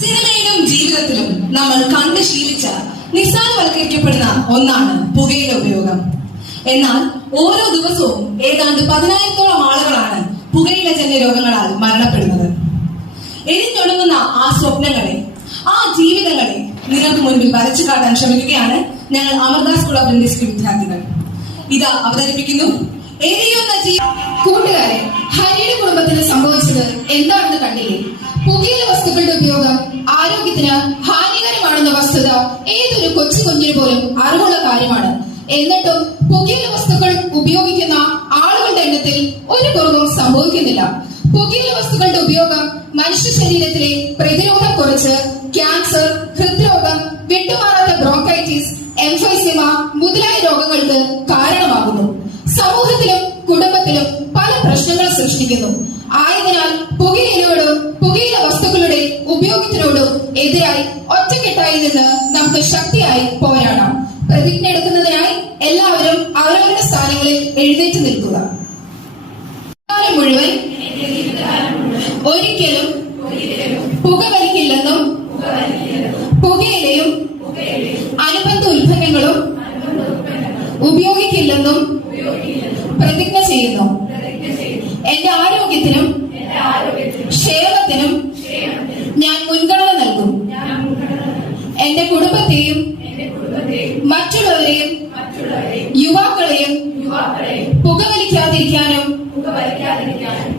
സിനിമയിലും ജീവിതത്തിലും നമ്മൾ കണ്ട് ശീലിച്ച നിസ്സാരവൽക്കരിക്കപ്പെടുന്ന ഒന്നാണ് പുകയില ഉപയോഗം. എന്നാൽ ഓരോ ദിവസവും ഏതാണ്ട് 10,000-ഓളം ആളുകളാണ് പുകയിലജന്യ രോഗങ്ങളാൽ മരണപ്പെടുന്നത്. എരിഞ്ഞൊടുങ്ങുന്ന ആ സ്വപ്നങ്ങളെ, ആ ജീവിതങ്ങളെ നിങ്ങൾക്ക് മുൻപിൽ വരച്ചു കാട്ടാൻ ശ്രമിക്കുകയാണ് ഞങ്ങൾ അമൃത സ്കൂൾ ഓഫ് ഇൻഡസ്ട്രി വിദ്യാർത്ഥികൾ. ഇതാ അവതരിപ്പിക്കുന്നു എരിയുന്ന കൂട്ടുകാരെ, ഹരിയുടെ കുടുംബത്തിന് സംഭവിച്ചത് എന്താണെന്ന് കണ്ടില്ലേ? പുകയില വസ്തുക്കളുടെ ഉപയോഗം ആരോഗ്യത്തിന് ഹാനികരമാണെന്ന വസ്തുത ഏതൊരു കൊച്ചു കുഞ്ഞിന് പോലും അറിവുള്ള കാര്യമാണ്. എന്നിട്ടും പുകയില വസ്തുക്കൾ ഉപയോഗിക്കുന്ന ആളുകളുടെ എണ്ണത്തിൽ ഒരു കുറവും സംഭവിക്കുന്നില്ല. പുകയില വസ്തുക്കളുടെ ഉപയോഗം മനുഷ്യ ശരീരത്തിലെ പ്രതിരോധം കുറച്ച് ക്യാൻസർ, ഹൃദ്രോഗം, വിട്ടുമാറാത്ത ബ്രോങ്കൈറ്റിസ്, എംഫൈസീമ മുതലായ രോഗങ്ങൾക്ക് കാരണമാകുന്നു. സമൂഹത്തിലും കുടുംബത്തിലും പല പ്രശ്നങ്ങൾ സൃഷ്ടിക്കുന്നു. ആയതിനാൽ പുകയിലയോടും പുകയില വസ്തുക്കളുടെ ഉപയോഗത്തിനോടും എതിരായി ഒറ്റക്കെട്ടായി നിന്ന് നമുക്ക് ശക്തിയായി പോരാടാം. പ്രതിജ്ഞ എടുക്കുന്നതിനായി എല്ലാവരും അവരവരുടെ സ്ഥാനങ്ങളിൽ എഴുന്നേറ്റ് നിൽക്കുക. മുഴുവൻ ഒരിക്കലും പുകവലിക്കില്ലെന്നും പുകയിലയും അനുബന്ധ ഉൽപ്പന്നങ്ങളും ഉപയോഗിക്കില്ലെന്നും പ്രതിജ്ഞ ചെയ്യുന്നു. എന്റെ ആരോഗ്യത്തിനും ക്ഷേമത്തിനും ഞാൻ മുൻഗണന നൽകും. എന്റെ കുടുംബത്തെയും മറ്റുള്ളവരെയും യുവാക്കളെയും പുകവലിക്കാതിരിക്കാനും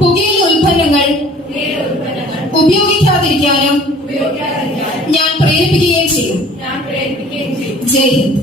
പുകയില ഉൽപ്പന്നങ്ങൾ ഉപയോഗിക്കാതിരിക്കാനും ഞാൻ പ്രേരിപ്പിക്കുകയും ചെയ്യും. ജയ് ഹിന്ദ്.